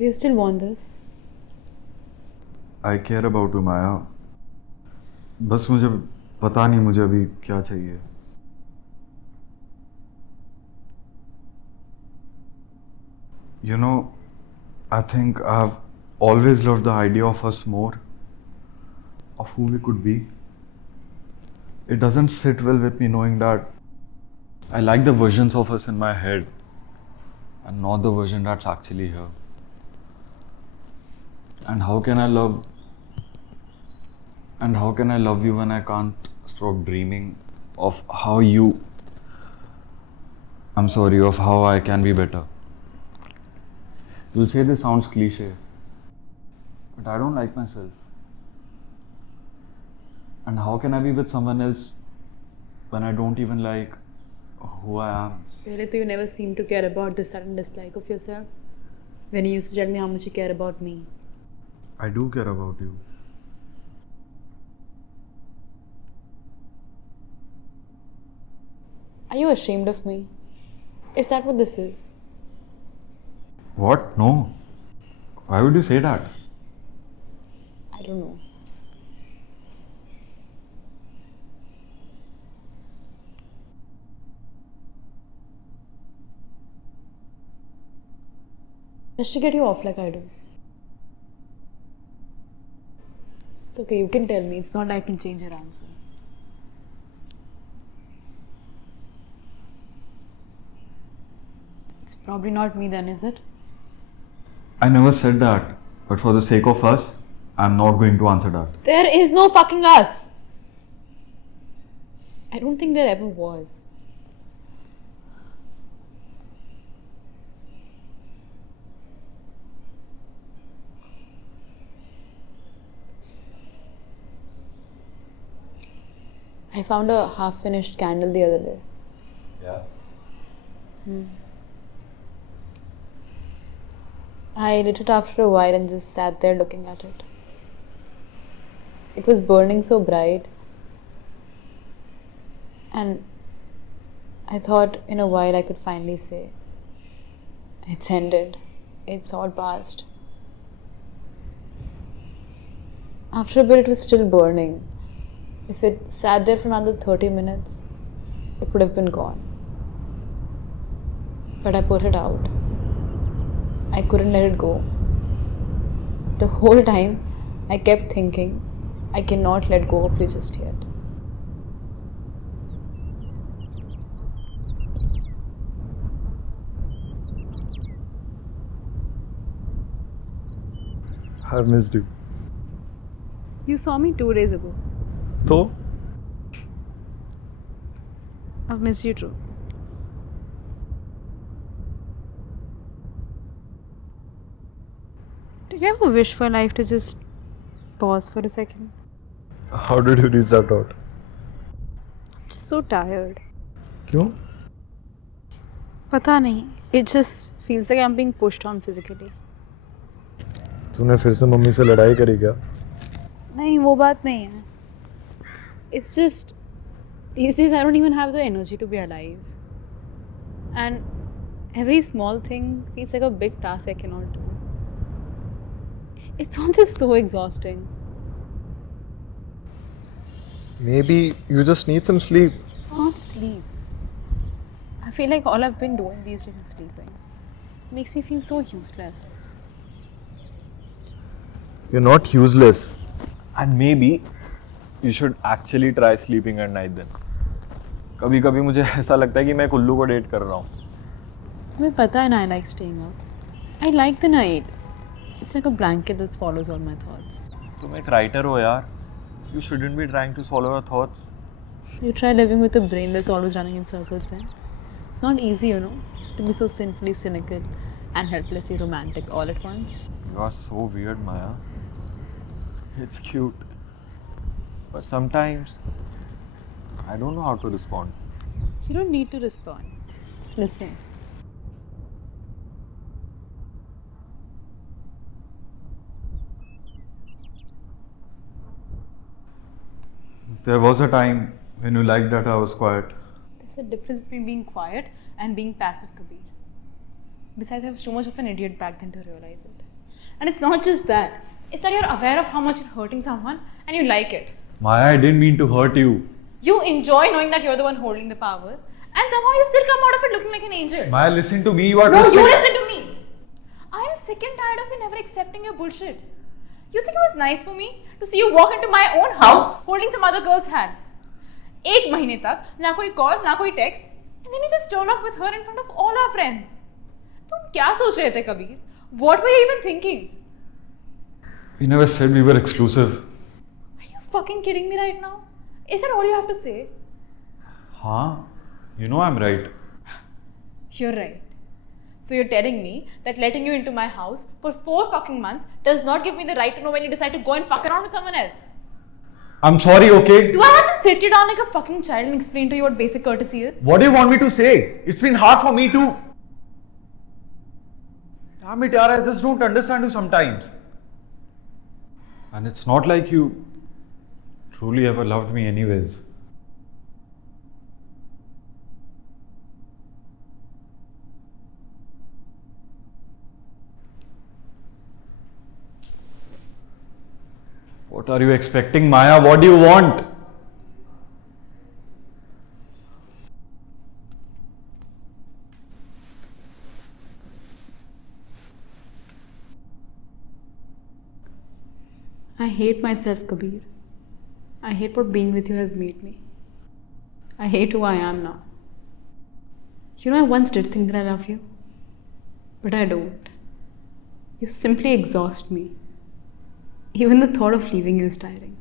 Do you still want this? I care about you, माया. बस मुझे पता नहीं मुझे अभी क्या चाहिए. You know, I think I've always loved the idea of us more, of who we could be. It doesn't sit well with me knowing that I like the versions of us in my head and not the version that's actually here. And how can I love And how can I love you when I can't stop dreaming of how of how I can be better? You'll say this sounds cliche, but I don't like myself. And how can I be with someone else when I don't even like who I am? Pele to you never seemed to care about the sudden dislike of yourself. When you used to tell me how much you care about me. I do care about you. Are you ashamed of me? Is that what this is? What? No. Why would you say that? I don't know. Just to get you off like I do. It's okay, you can tell me. It's not like I can change your answer. It's probably not me then, is it? I never said that, but for the sake of us, I'm not going to answer that. There is no fucking us! I don't think there ever was. I found a half-finished candle the other day. Yeah? I lit it after a while and just sat there looking at it. It was burning so bright. And I thought in a while I could finally say, it's ended. It's all past. After a bit, it was still burning. If it sat there for another 30 minutes, it would have been gone. But I put it out. I couldn't let it go. The whole time, I kept thinking, I cannot let go of you just yet. I've missed you. You saw me 2 days ago. So? I've missed you too. Did you ever wish for life to just pause for a second? How did you reach that thought? I'm just so tired. क्यों? पता नहीं. It just feels like I'm being pushed on physically. तूने फिर से mummy से लड़ाई करी क्या? नहीं, वो बात नहीं है. It's just these days I don't even have the energy to be alive. And every small thing feels like a big task I cannot do. It's all just so exhausting. Maybe you just need some sleep. It's not sleep. I feel like all I've been doing these days is sleeping. It makes me feel so useless. You're not useless. And maybe you should actually try sleeping at night then. कभी कभी मुझे ऐसा लगता है कि मैं एक उल्लू को डेट कर रहा हूँ. तुम्हें पता है ना, I like staying up. I like the night. It's like a blanket that swallows all my thoughts. तुम एक राइटर हो यार. You shouldn't be trying to swallow your thoughts. You try living with a brain that's always running in circles then. It's not easy, you know, to be so sinfully cynical and helplessly romantic all at once. You are so weird, Maya. It's cute. But sometimes I don't know how to respond. You don't need to respond. Just listen. There was a time when you liked that I was quiet. There's a difference between being quiet and being passive, Kabir. Besides, I was too much of an idiot back then to realize it. And it's not just that. It's that you're aware of how much you're hurting someone and you like it. Maya, I didn't mean to hurt you. You enjoy knowing that you're the one holding the power, and somehow you still come out of it looking like an angel. Maya, listen to me. You are No, just you listen to me. I'm sick and tired of you never accepting your bullshit. You think it was nice for me to see you walk into my own house holding some other girl's hand? एक महीने तक ना कोई call, ना कोई text, and then you just turn up with her in front of all our friends. तुम क्या सोच रहे थे Kabir? What were you even thinking? We never said we were exclusive. Are you fucking kidding me right now? Is that all you have to say? Huh? You know I'm right. You're right. So you're telling me that letting you into my house for 4 fucking months does not give me the right to know when you decide to go and fuck around with someone else? I'm sorry, okay? Do I have to sit you down like a fucking child and explain to you what basic courtesy is? What do you want me to say? It's been hard for me too. Damn it, yaar, I just don't understand you sometimes. And it's not like you truly ever loved me anyways. What are you expecting, Maya? What do you want? I hate myself, Kabir. I hate what being with you has made me. I hate who I am now. You know, I once did think that I love you, but I don't. You simply exhaust me. Even the thought of leaving you is tiring.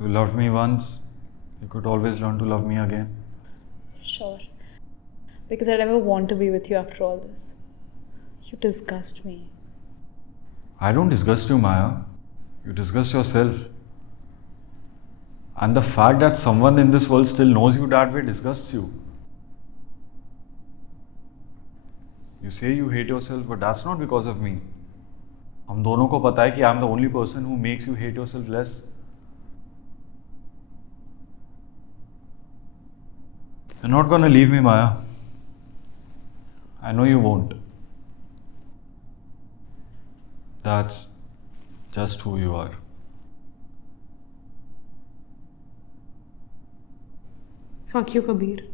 You loved me once. You could always learn to love me again. Sure. Because I'd never want to be with you after all this. You disgust me. I don't disgust you, Maya. You disgust yourself. And the fact that someone in this world still knows you that way disgusts you. You say you hate yourself, but that's not because of me. हम दोनों को पता है कि I'm the only person who makes you hate yourself less. You're not gonna leave me, Maya. I know you won't. That's just who you are. Fuck you, Kabir.